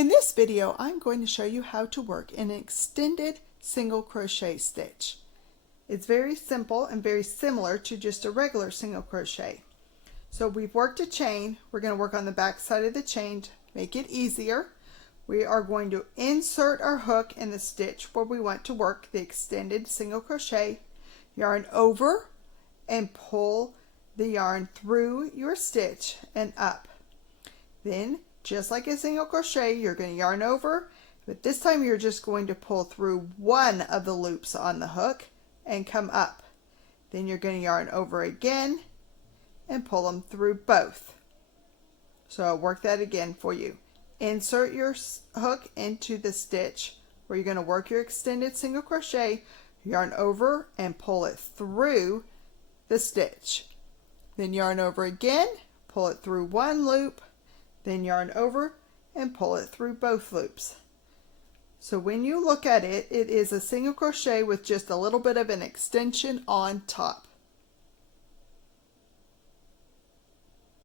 In this video, I'm going to show you how to work an extended single crochet stitch. It's very simple and very similar to just a regular single crochet. So we've worked a chain. We're going to work on the back side of the chain to make it easier. We are going to insert our hook in the stitch where we want to work the extended single crochet, yarn over, and pull the yarn through your stitch and up. Then, just like a single crochet, you're going to yarn over, but this time you're just going to pull through one of the loops on the hook and come up. Then you're going to yarn over again and pull them through both. So I'll work that again for you. Insert your hook into the stitch where you're going to work your extended single crochet, yarn over and pull it through the stitch. Then yarn over again, pull it through one loop, then yarn over and pull it through both loops. So when you look at it, it is a single crochet with just a little bit of an extension on top.